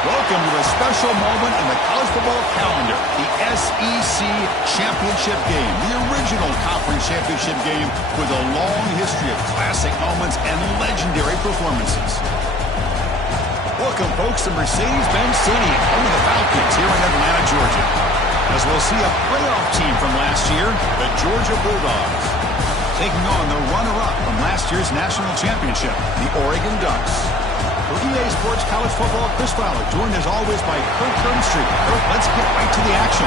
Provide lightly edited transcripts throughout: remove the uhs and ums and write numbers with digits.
Welcome to a special moment in the college football calendar, the SEC Championship Game, the original conference championship game with a long history of classic moments and legendary performances. Welcome, folks, to Mercedes-Benz Stadium, home of the Falcons here in Atlanta, Georgia, as we'll see a playoff team from last year, the Georgia Bulldogs, taking on the runner-up from last year's national championship, the Oregon Ducks. For EA Sports College Football, Chris Fowler, joined as always by Kurt Turnstreet. Kurt, let's get right to the action.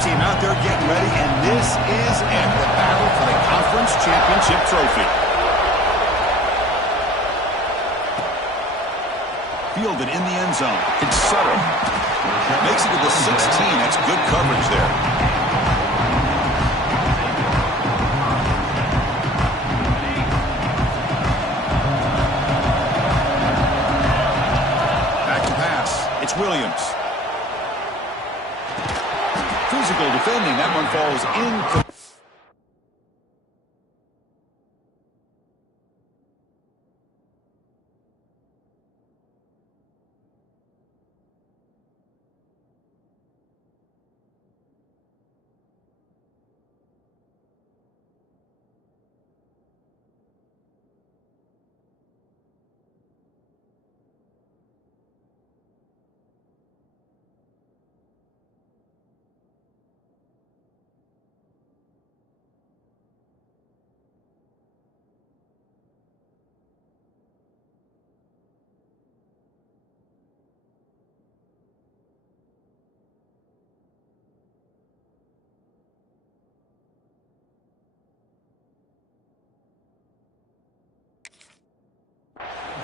Team out there getting ready, and this is it, the battle for the conference championship trophy. Fielded in the end zone. It's Sutter. Makes it to the 16. That's good coverage there. Back to pass. It's Williams. Physical defending. That one falls in.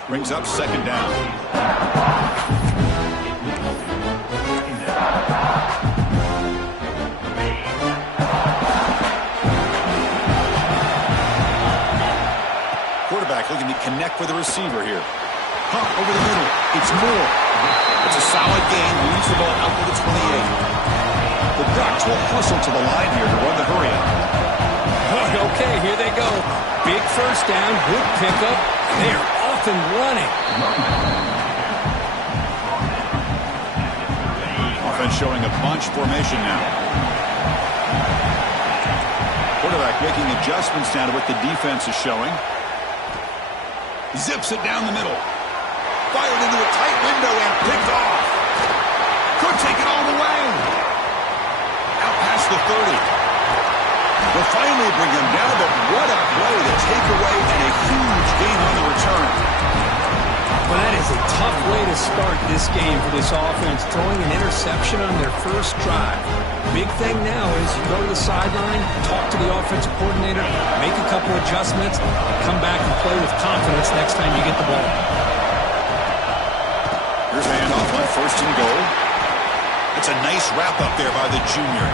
Brings up second down. Quarterback looking to connect with the receiver here. Pump over the middle. It's Moore. It's a solid gain. Moves the ball out to the 28. The Ducks will hustle to the line here to run the hurry up. Okay, here they go. Big first down, good pickup. They're off and running. Offense showing a bunch formation now. Quarterback making adjustments now to what the defense is showing. Zips it down the middle. Fired into a tight window and picked off. Could take it all the way. Out past the 30. They'll finally bring him down, but what a play, the takeaway, and a huge gain on the return. Well, that is a tough way to start this game for this offense, throwing an interception on their first drive. Big thing now is you go to the sideline, talk to the offensive coordinator, make a couple adjustments, and come back and play with confidence next time you get the ball. Here's handoff on first and goal. It's a nice wrap up there by the junior.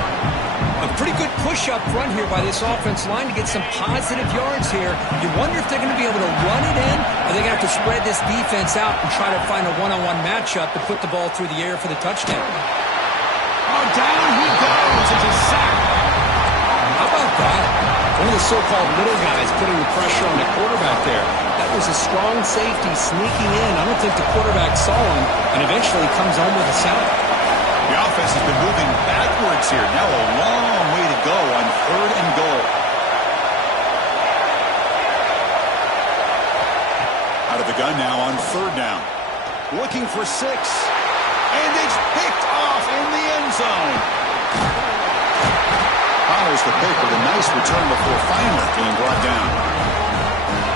A pretty good push up front here by this offense line to get some positive yards here. You wonder if they're going to be able to run it in, or they're going to have to spread this defense out and try to find a one-on-one matchup to put the ball through the air for the touchdown. Oh, down he goes. It's a sack. How about that? One of the so-called little guys putting the pressure on the quarterback there. That was a strong safety sneaking in. I don't think the quarterback saw him, and eventually comes home with a sack. The offense has been moving backwards here. Now a long way to go on third and goal. Out of the gun now on third down. Looking for 6. And it's picked off in the end zone. Follows the pick with a nice return before finally being brought down.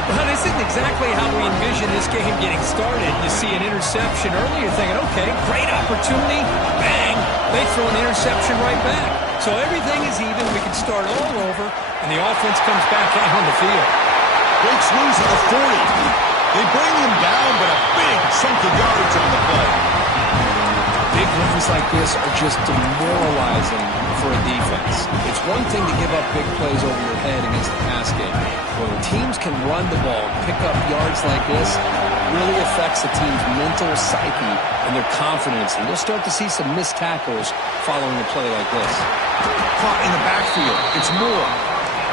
Well, this isn't exactly how we envision this game getting started. You see an interception early, you're thinking, okay, great opportunity. Bang! They throw an interception right back. So everything is even. We can start all over, and the offense comes back out on the field. Big swings at the 40. They bring him down, but a big chunk of yardage on the play. Big runs like this are just demoralizing for a defense. It's one thing to give up big plays over your head against the pass game. When teams can run the ball, pick up yards like this, it really affects the team's mental psyche and their confidence. And you'll start to see some missed tackles following a play like this. Caught in the backfield. It's Moore.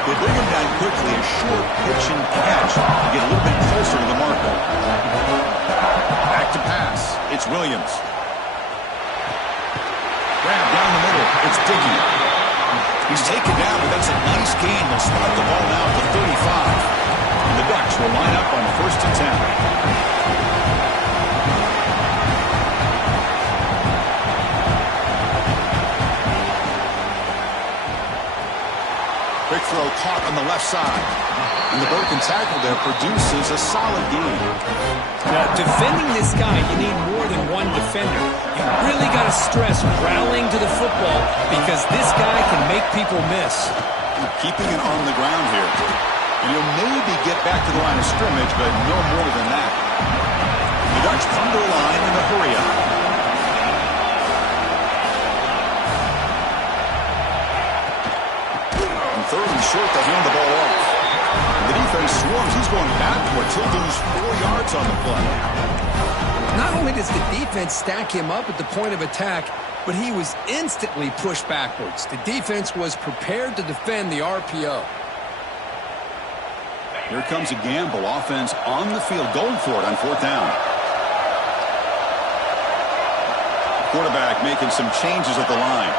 They bring him down quickly. A short pitch and catch to get a little bit closer to the marker. Back to pass. It's Williams. Grab down the middle. It's Dickey. He's taken down, but that's a nice gain. They'll spot the ball now at the 35. And the Ducks will line up on first and 10. Quick throw caught on the left side. And the broken tackle there produces a solid gain. Now, defending this guy, you need more than one defender. You really got to stress rallying to the football because this guy can make people miss. Keeping it on the ground here. And he'll maybe get back to the line of scrimmage, but no more than that. The Ducks come to the line in a hurry-up. And third and short, they hand the ball off. The defense swarms. He's going backwards. He'll lose 4 yards on the play. Not only does the defense stack him up at the point of attack, but he was instantly pushed backwards. The defense was prepared to defend the RPO. Here comes a gamble. Offense on the field, going for it on fourth down. Quarterback making some changes at the line.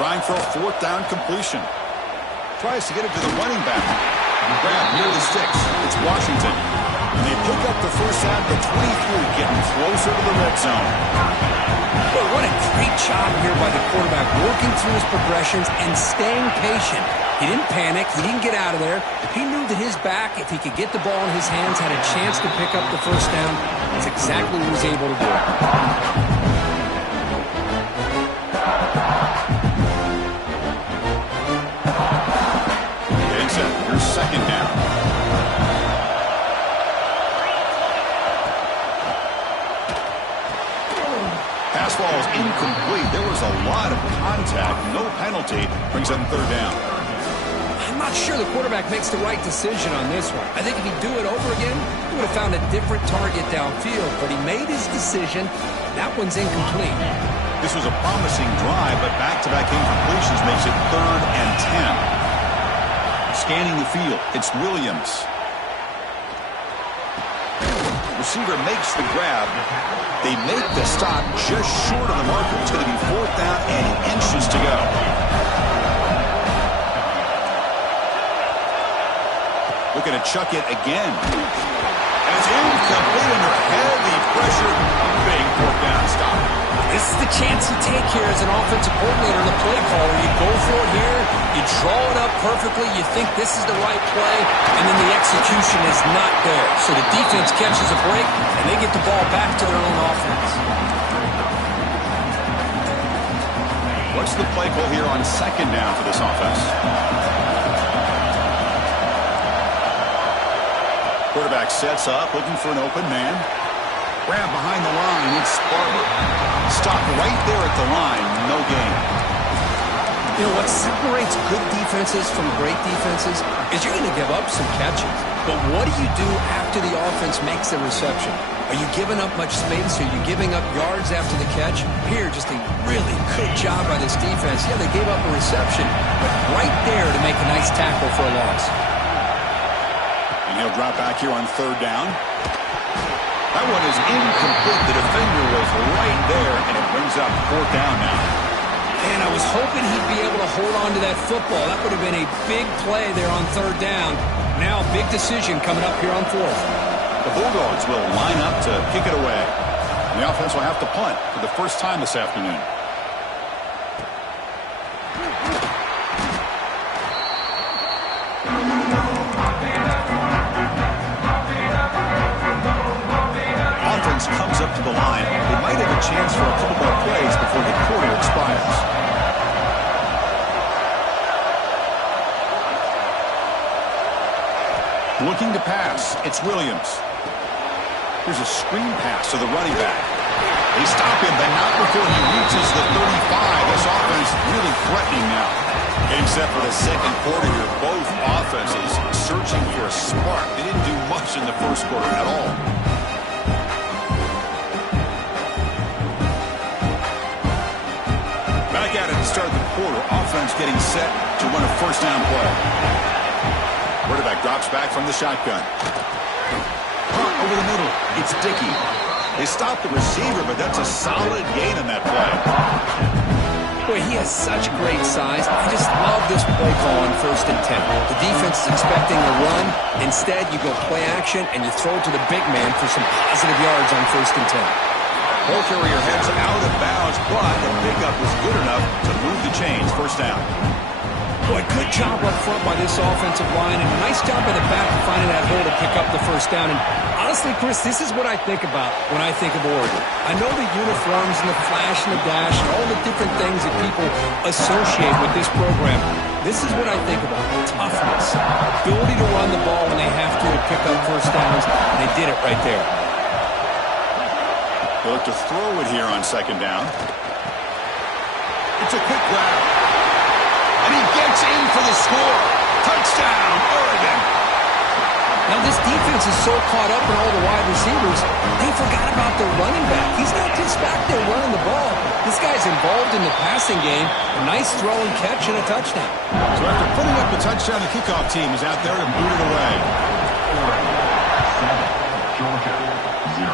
Trying for a fourth down completion. Tries to get it to the running back. Grab near the sticks. It's Washington. And they pick up the first down to 23, getting closer to the red zone. But what a great job here by the quarterback, working through his progressions and staying patient. He didn't panic. He didn't get out of there. He knew that his back, if he could get the ball in his hands, had a chance to pick up the first down. That's exactly what he was able to do. Here's second down. Pass ball is incomplete. There was a lot of contact. No penalty. Brings up third down. I'm not sure the quarterback makes the right decision on this one. I think if he'd do it over again, he would have found a different target downfield. But he made his decision. That one's incomplete. This was a promising drive, but back-to-back incompletions makes it 3rd and 10. Scanning the field, it's Williams. Receiver makes the grab. They make the stop just short of the marker. It's going to be 4th down and inches to go. Looking to chuck it again. And it's incomplete under heavy pressure. A big 4th down stop. This is the chance you take here as an offensive coordinator and the play caller. You go for it here, you draw it up perfectly, you think this is the right play, and then the execution is not there. So the defense catches a break, and they get the ball back to their own offense. What's the play call here on second down for this offense? Quarterback sets up, looking for an open man. Grab behind the line, it's Barber. Stop right there at the line, no gain. You know, what separates good defenses from great defenses is you're going to give up some catches. But what do you do after the offense makes the reception? Are you giving up much space? Are you giving up yards after the catch? Here, just a really good job by this defense. Yeah, they gave up a reception, but right there to make a nice tackle for a loss. And he'll drop back here on third down. That one is incomplete. The defender was right there, and it brings up fourth down now. And I was hoping he'd be able to hold on to that football. That would have been a big play there on third down. Now a big decision coming up here on fourth. The Bulldogs will line up to kick it away. And the offense will have to punt for the first time this afternoon. Offense comes up to the line. They might have a chance for a couple more plays before the quarter expires. Looking to pass, it's Williams. Here's a screen pass to the running back. They stop him, but not before he reaches the 35. This offense really threatening now. Except for the second quarter here, both offenses searching for a spark. They didn't do much in the first quarter at all. Back at it to start the quarter. Offense getting set to run a first down play. Quarterback drops back from the shotgun. Over the middle, it's Dickey. They stop the receiver, but that's a solid gain on that play. Boy, he has such great size. I just love this play call on 1st and 10. The defense is expecting a run. Instead, you go play action, and you throw to the big man for some positive yards on 1st and 10. Ball carrier heads out of bounds, but the pickup was good enough to move the chains. First down. Boy, good job up front by this offensive line, and a nice job by the back of finding that hole to pick up the first down. And honestly, Chris, this is what I think about when I think of Oregon. I know the uniforms and the flash and the dash and all the different things that people associate with this program. This is what I think about: toughness, ability to run the ball when they have to pick up first downs, and they did it right there. They'll look to throw it here on second down. It's a quick grab. And he gets in for the score. Touchdown, Oregon. Now this defense is so caught up in all the wide receivers, they forgot about their running back. He's not just back there running the ball. This guy's involved in the passing game. A nice throw and catch and a touchdown. So after putting up the touchdown, the kickoff team is out there to boot it away. Georgia, 0.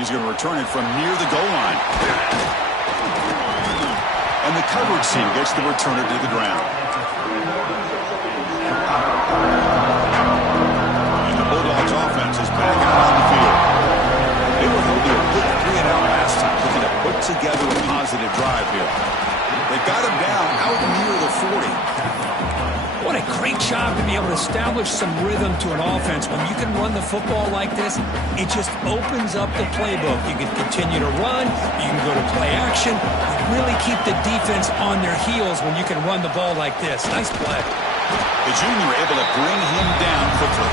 He's going to return it from near the goal line. And the coverage team gets the returner to the ground. And the Bulldogs offense is back out on the field. They were holding a good 3-and-out last time, looking to put together a positive drive here. They got him down out near the 40. What a great job to be able to establish some rhythm to an offense. When you can run the football like this, it just opens up the playbook. You can continue to run. You can go to play action. You really keep the defense on their heels when you can run the ball like this. Nice play. The junior able to bring him down quickly.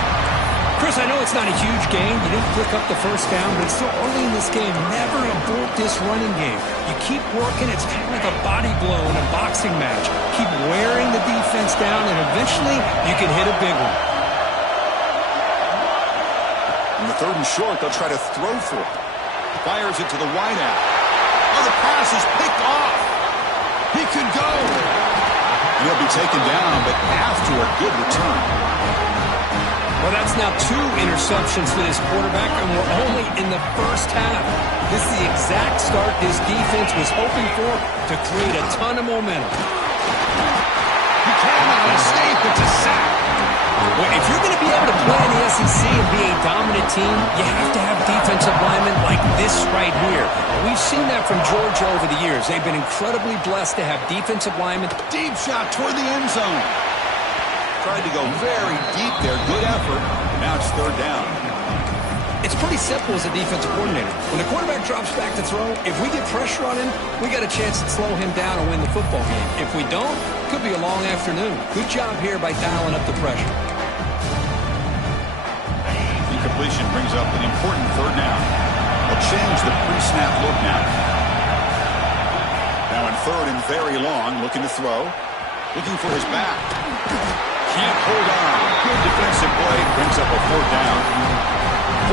Chris, I know it's not a huge game. You didn't pick up the first down, but it's still early in this game. Never abort this running game. You keep working. It's kind of like a body blow in a boxing match. Keep wearing the defense down, and eventually you can hit a big one. In the 3rd and short, they'll try to throw for it. Fires it to the wideout. Oh, the pass is picked off. He could go. And he'll be taken down, but after a good return. Well, that's now 2 interceptions for this quarterback, and we're only in the first half. This is the exact start this defense was hoping for to create a ton of momentum. He cannot escape. It's a sack. Well, if you're going to be able to play in the SEC and be a dominant team, you have to have defensive linemen like this right here. We've seen that from Georgia over the years. They've been incredibly blessed to have defensive linemen. Deep shot toward the end zone. Tried to go very deep there. Good effort. Now it's third down. It's pretty simple as a defensive coordinator. When the quarterback drops back to throw, if we get pressure on him, we got a chance to slow him down and win the football game. If we don't, it could be a long afternoon. Good job here by dialing up the pressure. Incompletion brings up an important third down. They'll change the pre-snap look now. Now in third and very long, looking to throw. Looking for his back. Can't hold on. Good defensive play. Brings up a fourth down.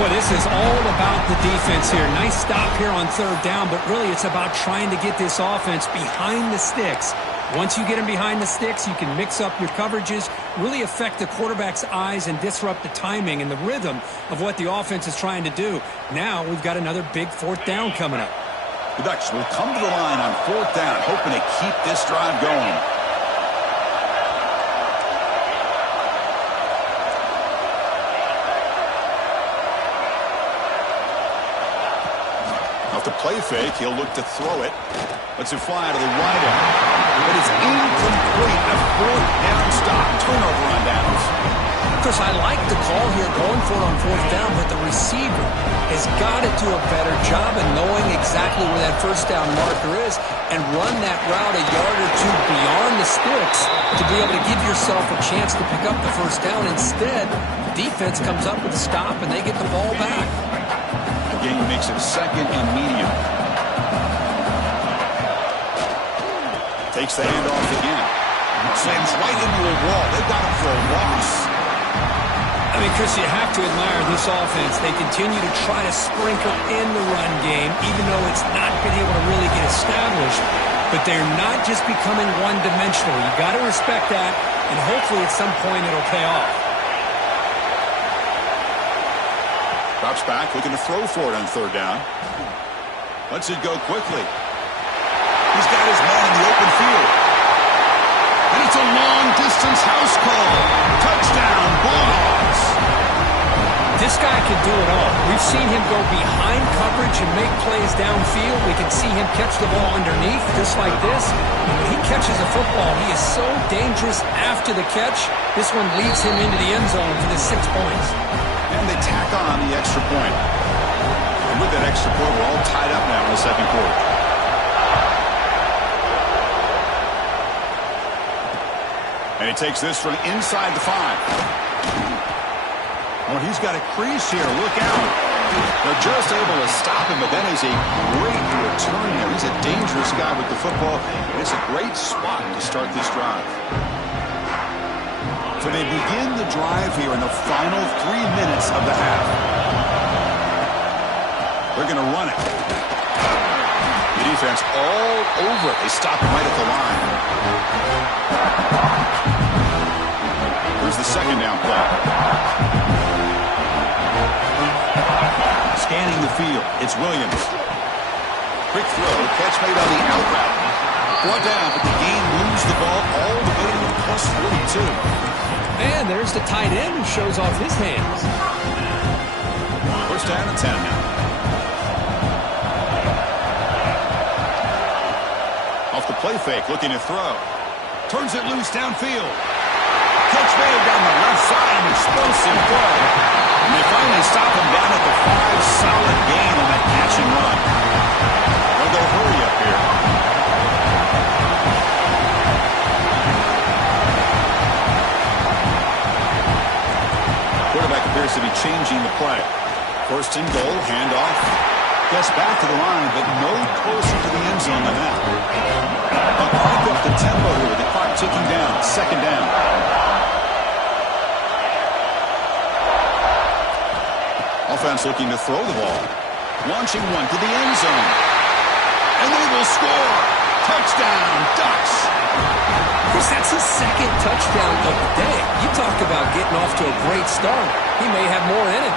Boy, this is all about the defense here. Nice stop here on third down, but really it's about trying to get this offense behind the sticks. Once you get them behind the sticks, you can mix up your coverages, really affect the quarterback's eyes and disrupt the timing and the rhythm of what the offense is trying to do. Now we've got another big fourth down coming up. The Ducks will come to the line on fourth down, hoping to keep this drive going. Off the play fake, he'll look to throw it. Lets it fly to the wide end. But it's incomplete. A fourth down stop. Turnover on downs. Chris, I like the call here going for it on fourth down, but the receiver has got to do a better job of knowing exactly where that first down marker is and run that route a yard or two beyond the sticks to be able to give yourself a chance to pick up the first down. Instead, defense comes up with a stop and they get the ball back. The game makes it second and medium. Takes the handoff again. Slams right into a wall. They've got him for a loss. I mean, Chris, you have to admire this offense. They continue to try to sprinkle in the run game, even though it's not been able to really get established. But they're not just becoming one-dimensional. You got to respect that, and hopefully at some point it'll pay off. Drops back, looking to throw for it on third down. Lets it go quickly. He's got his man in the open field. And it's a long-distance house call. Touchdown, Bulldogs. This guy can do it all. We've seen him go behind coverage and make plays downfield. We can see him catch the ball underneath, just like this. And when he catches a football, he is so dangerous after the catch. This one leads him into the end zone for the 6 points. And they tack on the extra point. And with that extra point, we're all tied up now in the second quarter. And he takes this from inside the 5. Oh, he's got a crease here. Look out. They're just able to stop him, but that is a great return here. He's a dangerous guy with the football. And it's a great spot to start this drive. So they begin the drive here in the final 3 minutes of the half. They're going to run it. The defense all over it. They stop him right at the line. Here's the second down play. Scanning the field. It's Williams. Quick throw. Catch made on the out route. Brought down, but the game moves the ball all the way to the plus 42. And there's the tight end who shows off his hands. First down and 10 now. Off the play fake, looking to throw. Turns it loose downfield. Catch made down the left side, an explosive throw. And they finally stop him down at the 5. Solid gain on that catch and run. Well, they'll hurry up here. Quarterback appears to be changing the play. First and goal, handoff. Gets back to the line, but no closer to the end zone than that. They'll crank up the tempo here with the clock ticking down. Second down. Offense looking to throw the ball. Launching one to the end zone. And they will score. Touchdown, Ducks. Chris, that's his second touchdown of the day. You talk about getting off to a great start. He may have more in it.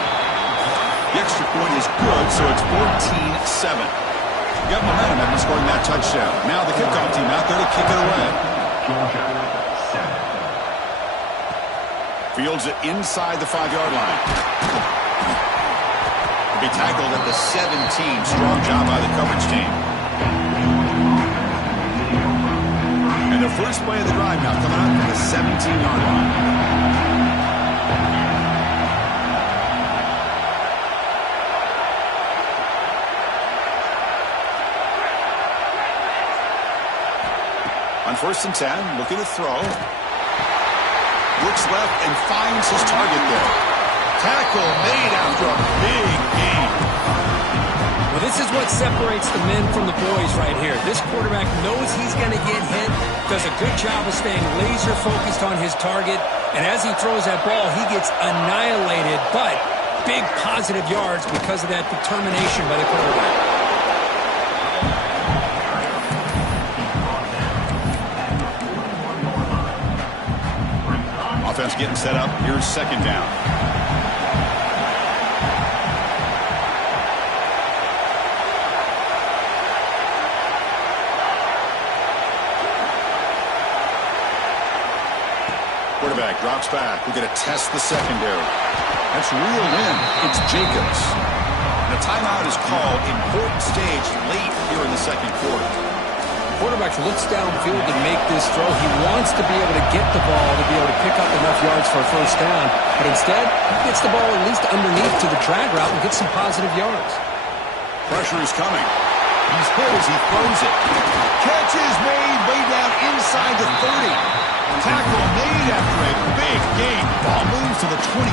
The extra point is good, so it's 14-7. You got momentum after scoring that touchdown. Now the kickoff team out there to kick it away. Fields it inside the 5-yard line. To be tackled at the 17. Strong job by the coverage team. And the first play of the drive now coming up at the 17-yard line. On 1st and 10, looking to throw. Looks left and finds his target there. Tackle made after a big gain. Well, this is what separates the men from the boys right here. This quarterback knows he's going to get hit, does a good job of staying laser focused on his target, and as he throws that ball, he gets annihilated, but big positive yards because of that determination by the quarterback. Offense getting set up. Here's 2nd down. Quarterback drops back. We're going to test the secondary. That's reeled in. It's Jacobs. And a timeout is called. Important stage late here in the 2nd quarter. Quarterback looks downfield to make this throw. He wants to be able to get the ball to be able to pick up enough yards for a 1st down, but instead he gets the ball at least underneath to the drag route and gets some positive yards. Pressure is coming. He's hit as he throws it. Catch is made way down inside the 30. Tackle made after a big gain. Ball moves to the 21.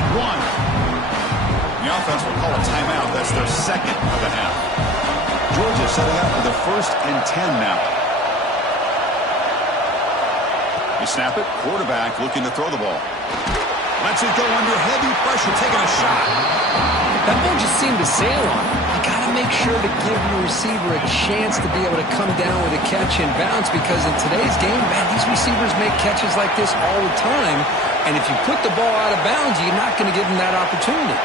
The offense will call a timeout. That's their 2nd of the half. Georgia setting up for the 1st and 10 now. They snap it. Quarterback looking to throw the ball. Lets it go under heavy pressure, taking a shot. That ball just seemed to sail on him. You got to make sure to give your receiver a chance to be able to come down with a catch and bounce, because in today's game, man, these receivers make catches like this all the time. And if you put the ball out of bounds, you're not going to give them that opportunity.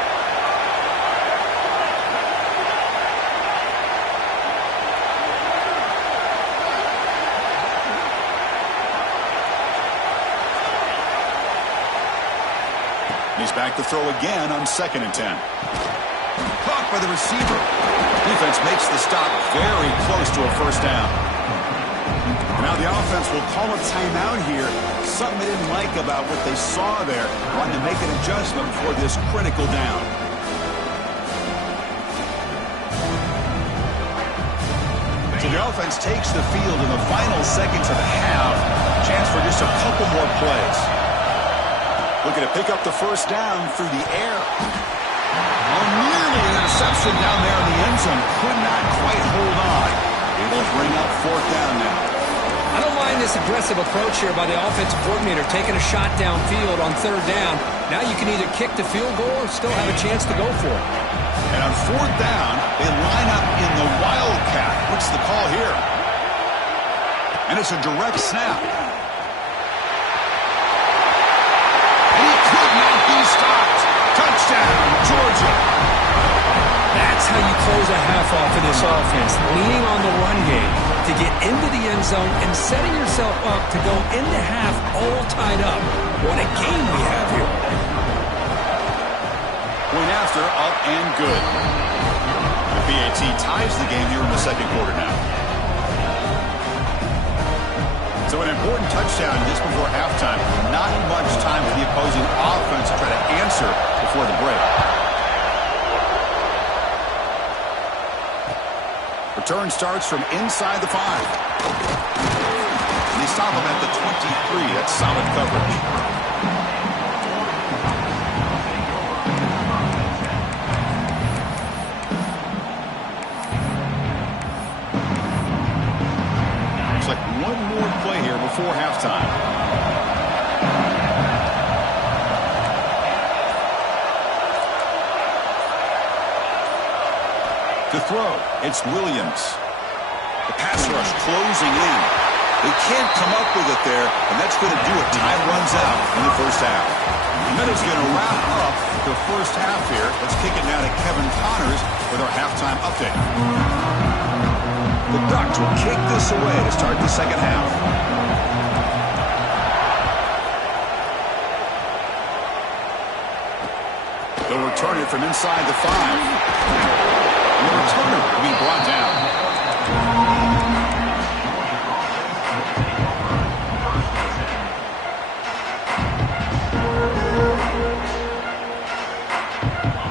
He's back to throw again on 2nd and 10. Caught by the receiver. Defense makes the stop very close to a 1st down. And now the offense will call a timeout here. Something they didn't like about what they saw there. Wanting to make an adjustment for this critical down. So the offense takes the field in the final seconds of the half. Chance for just a couple more plays. Looking to pick up the 1st down through the air. Oh, nearly an interception down there in the end zone. Could not quite hold on. Able to bring up 4th down now. I don't mind this aggressive approach here by the offensive coordinator, taking a shot downfield on 3rd down. Now you can either kick the field goal or still have a chance to go for it. And on 4th down, they line up in the Wildcat. What's the call here? And it's a direct snap. Stopped. Touchdown, Georgia. That's how you close a half off of this offense, leaning on the run game to get into the end zone and setting yourself up to go into half all tied up. What a game we have here. Point after, up and good. The BAT ties the game here in the 2nd quarter now. So an important touchdown just before halftime. Not much time for the opposing offense to try to answer before the break. Return starts from inside the 5. And they stop him at the 23. That's solid coverage. Before halftime. To throw, it's Williams. The pass rush closing in. They can't come up with it there, and that's going to do it. Time runs out in the 1st half. And that is going to wrap up the 1st half here. Let's kick it now to Kevin Connors with our halftime update. The Ducks will kick this away to start the 2nd half. They'll return it from inside the 5. And the returner will be brought down.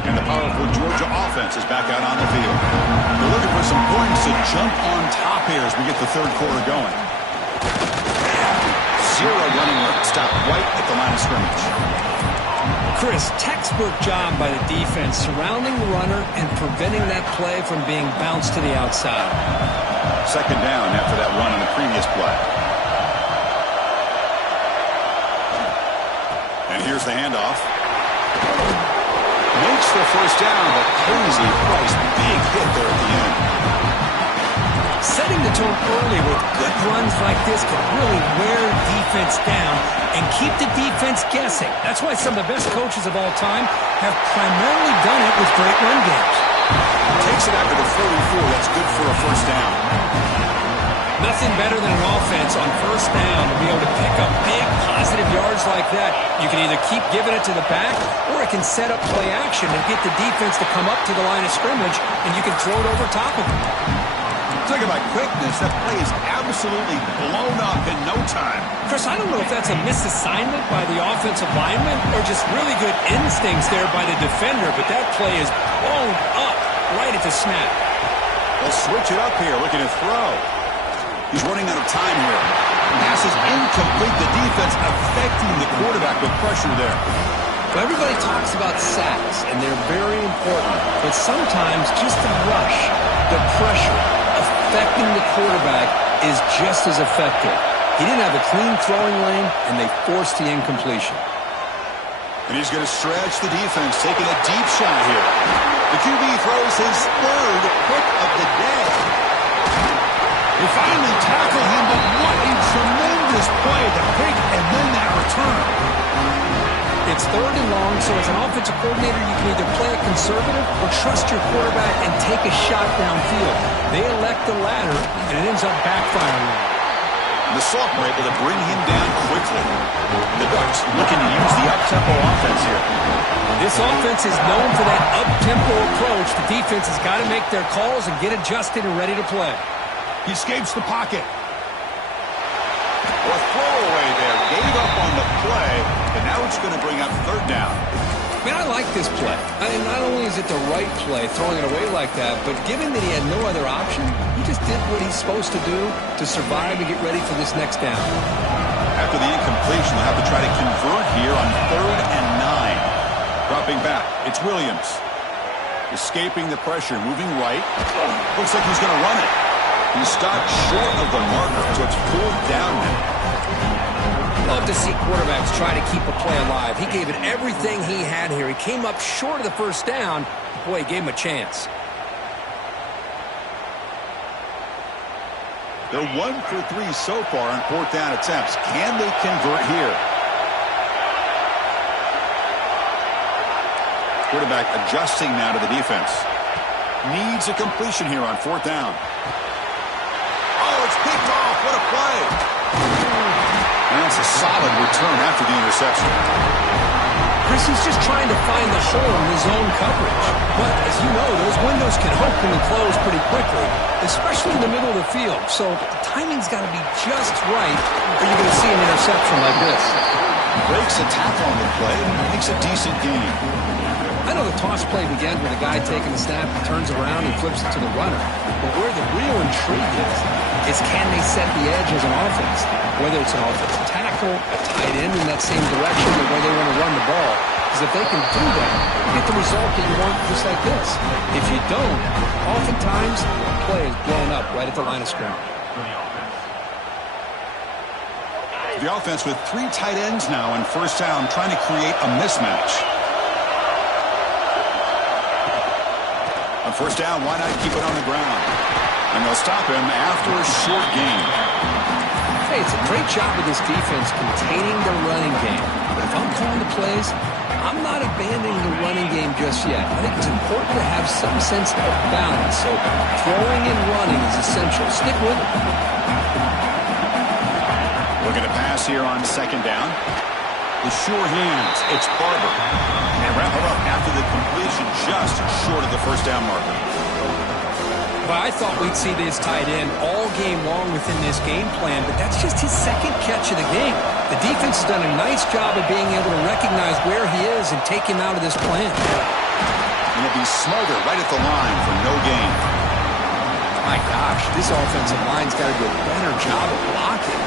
And the powerful Georgia offense is back out on the field. They're looking for some points to jump on top here as we get the third quarter going. Zero running stop right at the line of scrimmage. Chris, textbook job by the defense surrounding the runner and preventing that play from being bounced to the outside. Second down after that run on the previous play. And here's the handoff. Makes the first down, but pays a price. Big hit there at the end. Setting the tone early with good runs like this can really wear defense down and keep the defense guessing. That's why some of the best coaches of all time have primarily done it with great run games. Takes it after the 44. That's good for a first down. Nothing better than an offense on first down to be able to pick up big positive yards like that. You can either keep giving it to the back or it can set up play action and get the defense to come up to the line of scrimmage and you can throw it over top of them. Talking about quickness, that play is absolutely blown up in no time. Chris, I don't know if that's a misassignment by the offensive lineman or just really good instincts there by the defender, but that play is blown up right at the snap. They'll switch it up here, looking to throw. He's running out of time here. Pass is incomplete. The defense affecting the quarterback with pressure there. Well, everybody talks about sacks, and they're very important, but sometimes just the rush, the pressure, affecting the quarterback is just as effective. He didn't have a clean throwing lane, and they forced the incompletion. And he's going to stretch the defense, taking a deep shot here. The QB throws his third pick of the day. They finally tackle him, but what a tremendous play. The pick and then that return. It's third and long, so as an offensive coordinator, you can either play it conservative or trust your quarterback and take a shot downfield. They elect the latter, and it ends up backfiring. The sophomore able to bring him down quickly. The Ducks looking to use the up-tempo offense here. This offense is known for that up-tempo approach. The defense has got to make their calls and get adjusted and ready to play. He escapes the pocket. A throwaway there. Gave up on the play, but now it's going to bring up third down. Man, I like this play. I mean, not only is it the right play, throwing it away like that, but given that he had no other option, he just did what he's supposed to do to survive and get ready for this next down. After the incompletion, they'll have to try to convert here on 3rd and 9. Dropping back, it's Williams. Escaping the pressure, moving right. Looks like he's going to run it. He stopped short of the marker, so it's 4th down now. Love to see quarterbacks try to keep a play alive. He gave it everything he had here. He came up short of the first down. Boy, he gave him a chance. They're 1 for 3 so far on 4th down attempts. Can they convert here? Quarterback adjusting now to the defense. Needs a completion here on 4th down. Oh, it's picked off. What a play. And it's a solid return after the interception. Chris, he's just trying to find the hole in his own coverage. But, as you know, those windows can open and close pretty quickly, especially in the middle of the field. So the timing's got to be just right, or you're going to see an interception like this. Breaks a tackle on the play and makes a decent gain. I know the toss play begins with a guy taking the snap, he turns around and flips it to the runner. But where the real intrigue is can they set the edge as an offense? Whether it's an offensive tackle, a tight end in that same direction, or where they want to run the ball. Because if they can do that, you get the result that you want just like this. If you don't, oftentimes the play is blown up right at the line of scrimmage. The offense with 3 tight ends now on 1st down, trying to create a mismatch. On 1st down, why not keep it on the ground? And they'll stop him after a short gain. Hey, it's a great job of this defense containing the running game. But if I'm calling the plays, I'm not abandoning the running game just yet. I think it's important to have some sense of balance. So throwing and running is essential. Stick with it. Looking to pass here on 2nd down. The With sure hands, it's Barber. And they wrap it up after the completion, just short of the first down marker. Well, I thought we'd see this tight end all game long within this game plan, but that's just his second catch of the game. The defense has done a nice job of being able to recognize where he is and take him out of this plan. And it'll be smothered right at the line for no gain. My gosh, this offensive line's got to do a better job of blocking.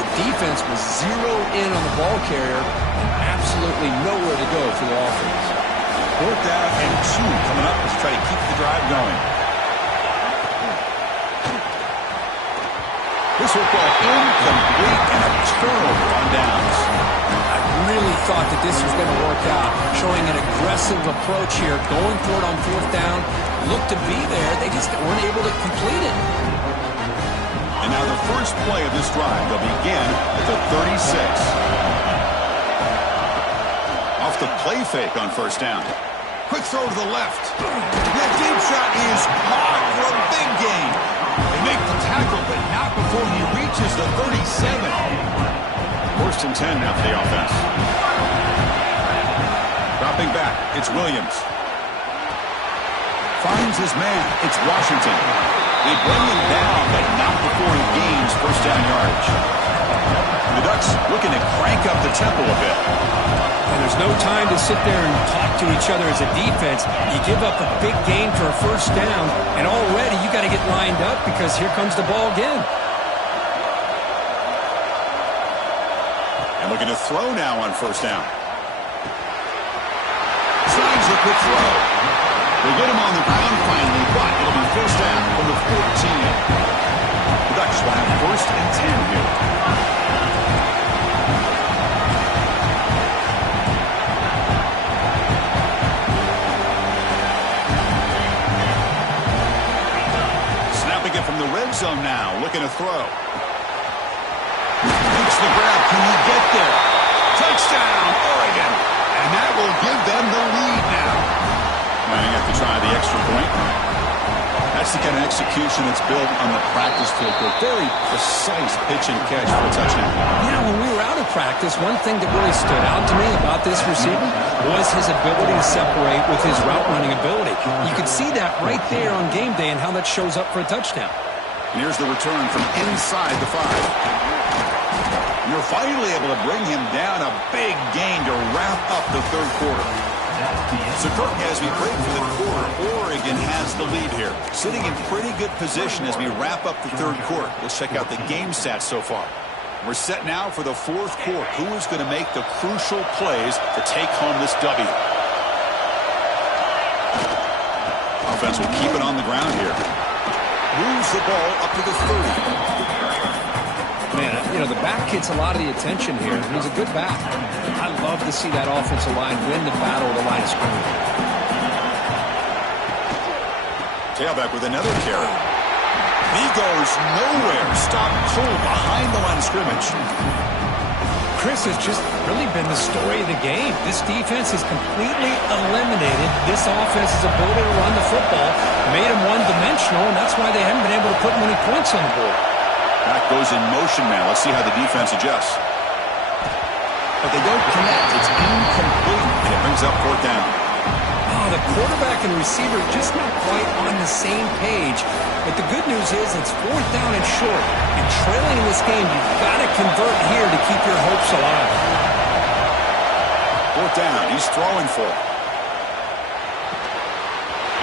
The defense was zeroed in on the ball carrier and absolutely nowhere to go for the offense. 4th down and 2 coming up. Let's try to keep the drive going. This football incomplete and a turnover on downs. I really thought that this was going to work out, showing an aggressive approach here, going for it on 4th down. Looked to be there. They just weren't able to complete it. And now the first play of this drive, they'll begin at the 36. Off the play fake on 1st down. Quick throw to the left. The deep shot is caught for a big gain. They make the tackle, but not before he reaches the 37. 1st and 10 now for the offense. Dropping back, it's Williams. Finds his man, it's Washington. They bring him down, but not before he gains 1st down yardage. The Ducks looking to crank up the tempo a bit. And there's no time to sit there and talk to each other as a defense. You give up a big gain for a 1st down, and already you got to get lined up because here comes the ball again. And looking to throw now on 1st down. Slides the quick throw. They get him on the ground finally, but it'll be 1st down from the 14. The Ducks will have 1st and 10 here. Snapping it from the red zone now, looking to throw. Makes the grab. Can he get there? Touchdown, Oregon. And that will give them the lead now. Might have to try the extra point. That's the kind of execution that's built on the practice field. A very precise pitch and catch for a touchdown. You know, when we were out of practice, one thing that really stood out to me about this receiver was his ability to separate with his route running ability. You could see that right there on game day and how that shows up for a touchdown. And here's the return from inside the 5. You're finally able to bring him down, a big gain to wrap up the 3rd quarter. So, Kirk, as we break for the quarter, Oregon has the lead here. Sitting in pretty good position as we wrap up the 3rd quarter. Let's check out the game stats so far. We're set now for the 4th quarter. Who is going to make the crucial plays to take home this W? Offense will keep it on the ground here. Moves the ball up to the 30. Man, you know, the back gets a lot of the attention here. He's a good back. I love to see that offensive line win the battle of the line of scrimmage. Tailback with another carry. He goes nowhere. Stop cold behind the line of scrimmage. Chris has just really been the story of the game. This defense has completely eliminated this offense's ability to run the football, made them one-dimensional, and that's why they haven't been able to put many points on the board. That goes in motion now. Let's see how the defense adjusts. But they don't connect. It's incomplete, and it brings up 4th down. Oh, the quarterback and receiver just not quite on the same page. But the good news is it's 4th down and short. And trailing in this game, you've got to convert here to keep your hopes alive. 4th down. He's throwing for it.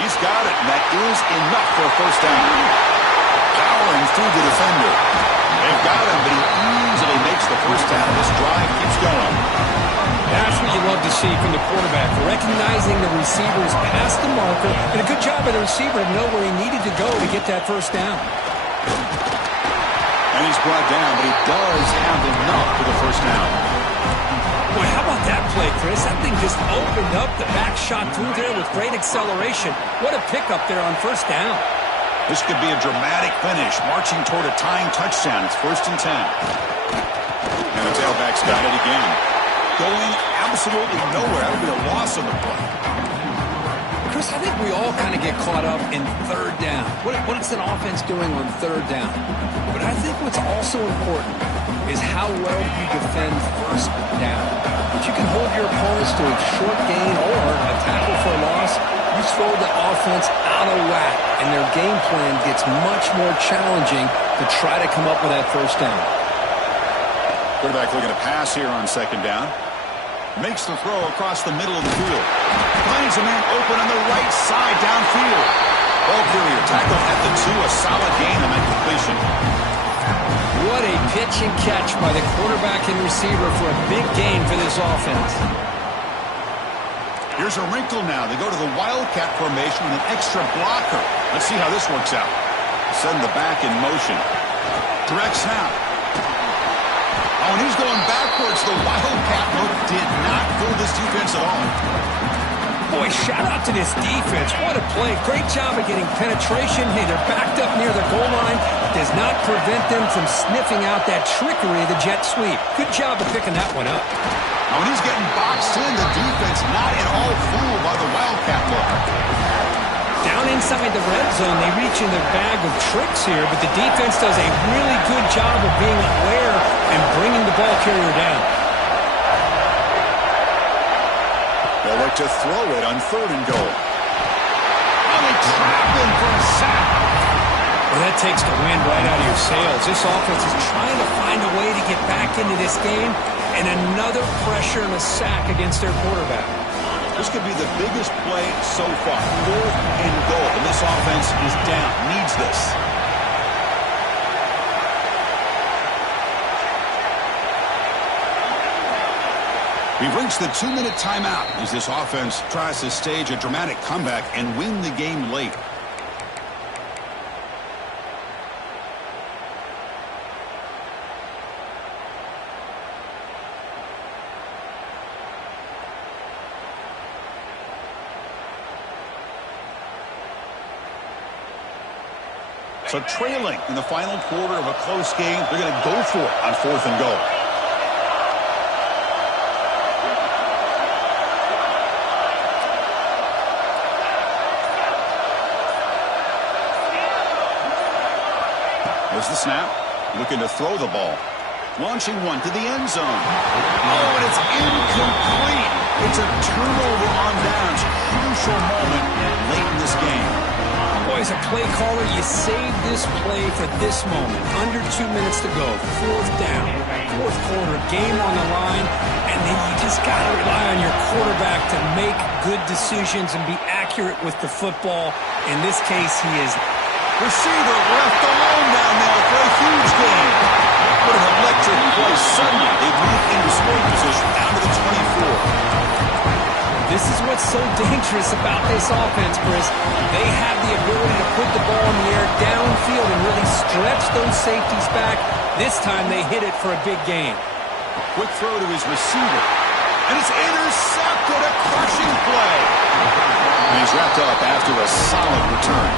He's got it, and that is enough for a 1st down. Powering through the defender. They've got him, but he easily makes the 1st down. This drive keeps going. That's what you love to see from the quarterback, recognizing the receivers past the marker, and a good job by the receiver to know where he needed to go to get that 1st down. And he's brought down, but he does have enough for the 1st down. Boy, how about that play, Chris? That thing just opened up. The back shot through there with great acceleration. What a pickup there on 1st down. This could be a dramatic finish, marching toward a tying touchdown. It's 1st and 10. And the tailback's got it again. Going absolutely nowhere. That'll be a loss on the play. Chris, I think we all kind of get caught up in 3rd down. What is an offense doing on 3rd down? But I think what's also important is how well you defend first down. If you can hold your opponents to a short gain or a tackle for a loss, you throw the offense out of whack, and their game plan gets much more challenging to try to come up with that first down. Quarterback looking to pass here on second down. Makes the throw across the middle of the field. Finds a man open on the right side downfield. Ball carrier tackled at the 2. A solid gain on that completion. What a pitch and catch by the quarterback and receiver for a big gain for this offense. Here's a wrinkle now. They go to the Wildcat formation with an extra blocker. Let's see how this works out. Send the back in motion. Direct snap. Oh, and he's going backwards. The Wildcat look did not fool this defense at all. Boy, shout out to this defense. What a play. Great job of getting penetration. Hey, they're backed up near the goal line. Does not prevent them from sniffing out that trickery of the jet sweep. Good job of picking that one up. Oh, and he's getting boxed in. The defense not at all fooled by the Wildcat look. Down inside the red zone, they reach in their bag of tricks here, but the defense does a really good job of being aware and bringing the ball carrier down. They'll look to throw it on 3rd and goal. Oh, they trap him for a sack. Well, that takes the wind right out of your sails. This offense is trying to find a way to get back into this game, and another pressure and a sack against their quarterback. This could be the biggest play so far. 4th and goal, and this offense is down. Needs this. We've reached the 2-minute timeout as this offense tries to stage a dramatic comeback and win the game late. So trailing in the final quarter of a close game, they're going to go for it on 4th and goal. There's the snap. Looking to throw the ball. Launching one to the end zone. Oh, and it's incomplete. It's a turnover on downs. Crucial moment late in this game. Boy, as a play caller, you save this play for this moment. Under 2 minutes to go. 4th down. 4th quarter. Game on the line. And then you just got to rely on your quarterback to make good decisions and be accurate with the football. In this case, he is. Receiver left alone down there for a huge gain. What an electric play. Suddenly, they move into scoring position down to the 24. This is what's so dangerous about this offense, Chris. They have the ability to put the ball in the air downfield and really stretch those safeties back. This time they hit it for a big gain. Quick throw to his receiver. And it's intercepted. A crushing play. And he's wrapped up after a solid return.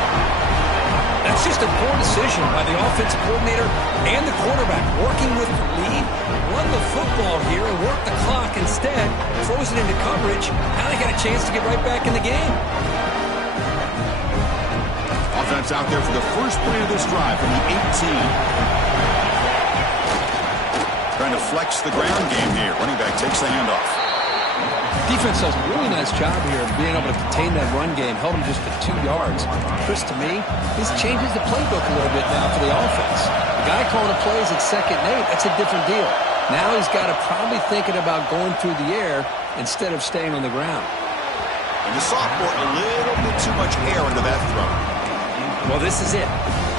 That's just a poor decision by the offensive coordinator and the quarterback. Working with the lead, run the football here and work the clock instead. Throws it into coverage. Now they got a chance to get right back in the game. Offense out there for the first play of this drive from the 18. Trying to flex the ground game here. Running back takes the handoff. Defense does a really nice job here of being able to contain that run game. Held him just to 2 yards. Chris, to me, this changes the playbook a little bit now for the offense. The guy calling the plays at 2nd and 8, that's a different deal. Now he's got to probably thinking about going through the air instead of staying on the ground. And the sophomore, a little bit too much air into that throw. Well, this is it.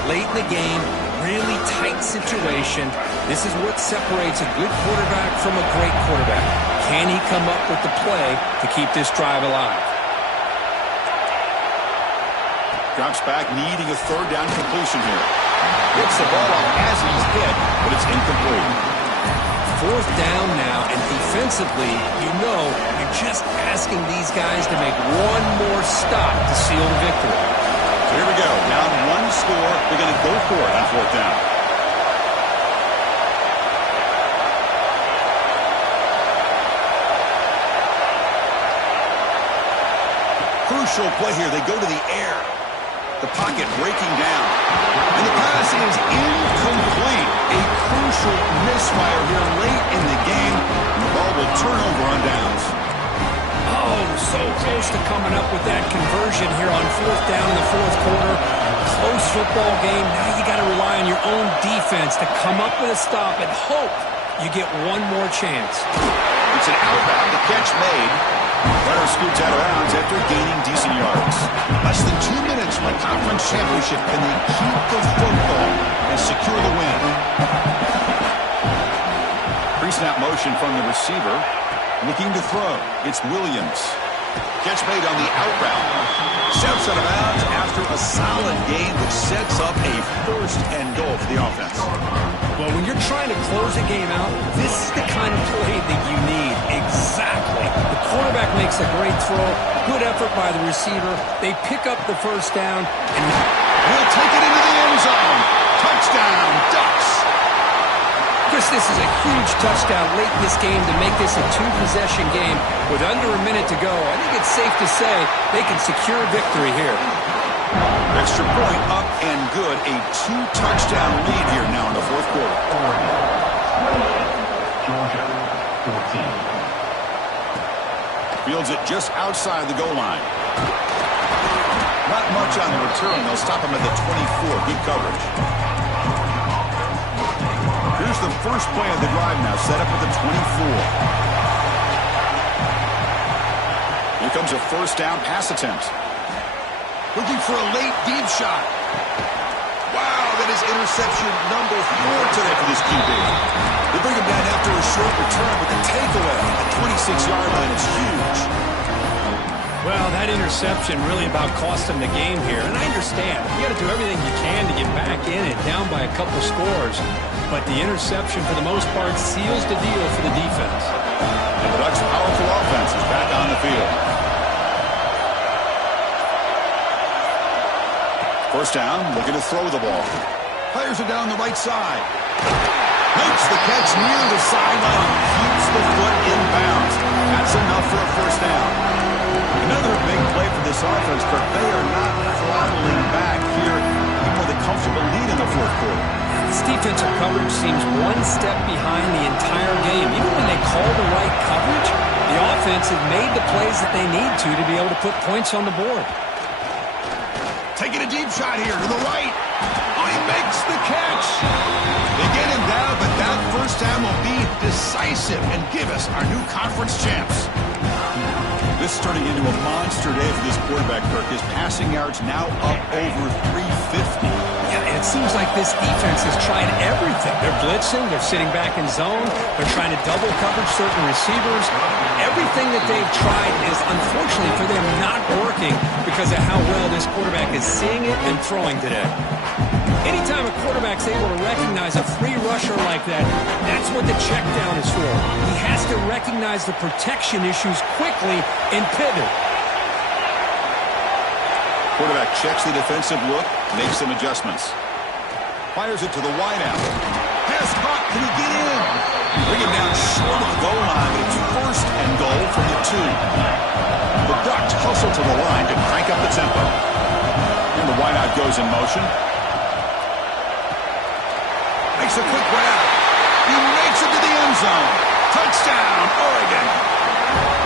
Late in the game, really tight situation. This is what separates a good quarterback from a great quarterback. Can he come up with the play to keep this drive alive? Drops back, needing a 3rd down completion here. Hits the ball off as he's hit, but it's incomplete. 4th down now, and defensively, you're just asking these guys to make one more stop to seal the victory. So here we go. Down 1 score. They're going to go for it on 4th down. Crucial play here. They go to the air. The pocket breaking down. And the pass is incomplete. A crucial misfire here late in the game. And the ball will turn over on downs. Oh, so close to coming up with that conversion here on 4th down in the 4th quarter. Close football game. Now you got to rely on your own defense to come up with a stop and hope you get one more chance. It's an outbound. The catch made. Runner scoots out of bounds after gaining decent yards. Less than 2 minutes from the conference championship. Can they keep the football and secure the win? Pre-snap motion from the receiver. Looking to throw. It's Williams. Catch made on the out route. Steps out of bounds after a solid game, which sets up a 1st and goal for the offense. Well, when you're trying to close a game out, this is the kind of play that you need. Exactly. The quarterback makes a great throw. Good effort by the receiver. They pick up the 1st down. And will take it into the end zone. Touchdown, Ducks. Chris, this is a huge touchdown late in this game to make this a 2-possession game with under a minute to go. I think it's safe to say they can secure victory here. Extra point up and good. A 2-touchdown lead here now in the 4th quarter. Georgia, 14. Fields it just outside the goal line. Not much on the return. They'll stop him at the 24. Good coverage. Here's the first play of the drive now, set up at the 24. Here comes a 1st down pass attempt. Looking for a late deep shot. Wow, that is interception number 4 today for this QB. They bring him down after a short return with the takeaway. The 26-yard line is huge. Well, that interception really about cost them the game here. And I understand. You got to do everything you can to get back in it, down by a couple scores. But the interception, for the most part, seals the deal for the defense. And the Ducks' powerful offense is back on the field. 1st down, looking to throw the ball. Fires it down the right side. Makes the catch near the sideline. Keeps the foot in bounds. That's enough for a 1st down. Another big play for this offense, but they are not throttling back here, even with a comfortable lead in the 4th quarter. This defensive coverage seems one step behind the entire game. Even when they call the right coverage, the offense has made the plays that they need to be able to put points on the board. Taking a deep shot here to the right. Oh, he makes the catch. They get him down, but that 1st down will be decisive and give us our new conference champs. This is turning into a monster day for this quarterback, Kirk. His passing yards now up over 350. Yeah, and it seems like this defense has tried everything. They're blitzing. They're sitting back in zone. They're trying to double coverage certain receivers. Everything that they've tried is, unfortunately for them, not working because of how well this quarterback is seeing it and throwing today. Anytime a quarterback's able to recognize a free rusher like that, that's what the check down is for. He has to recognize the protection issues quickly and pivot. Quarterback checks the defensive look, makes some adjustments. Fires it to the wideout. Pass caught. Can he get in? Bring him down short of the goal line, but it's 1st and goal from the 2. The Ducks hustle to the line to crank up the tempo. And the wideout goes in motion. Makes a quick grab. He makes it to the end zone. Touchdown, Oregon.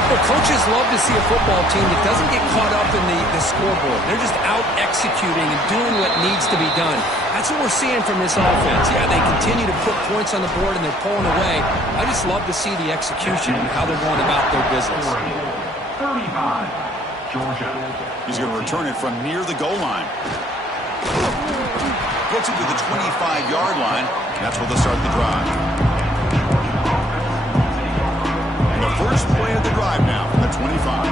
Well, coaches love to see a football team that doesn't get caught up in the scoreboard. They're just out executing and doing what needs to be done. That's what we're seeing from this offense. Yeah, they continue to put points on the board and they're pulling away. I just love to see the execution and how they're going about their business. 35, Georgia. He's going to return it from near the goal line. Puts it to the 25-yard line. That's where they'll start the drive. And the first play of the drive now from the 25.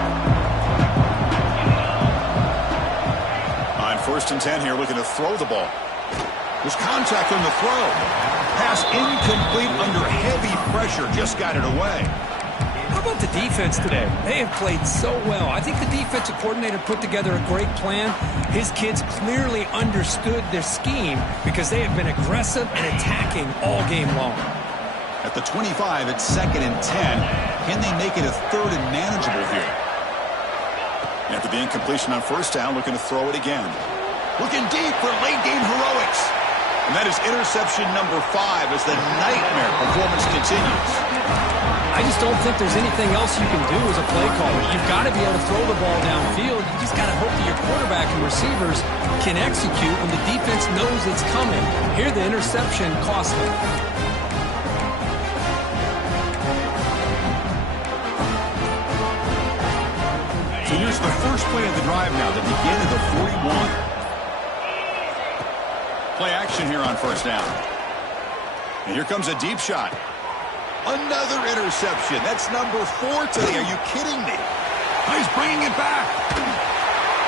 On 1st and 10 here, looking to throw the ball. There's contact on the throw. Pass incomplete under heavy pressure. Just got it away. How about the defense today? They have played so well. I think the defensive coordinator put together a great plan. His kids clearly understood their scheme because they have been aggressive and attacking all game long. At the 25, it's 2nd and 10. Can they make it a 3rd and manageable here? After the incompletion on 1st down, looking to throw it again. Looking deep for late-game heroics. And that is interception number 5 as the nightmare performance continues. I just don't think there's anything else you can do as a play caller. You've got to be able to throw the ball downfield. You just got to hope that your quarterback and receivers can execute when the defense knows it's coming. Here, the interception cost them. So here's the first play of the drive now, the beginning of the 41. Play action here on first down. And here comes a deep shot. Another interception. That's number 4 today. Are you kidding me? Oh, he's bringing it back.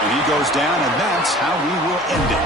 And he goes down, and that's how we will end it.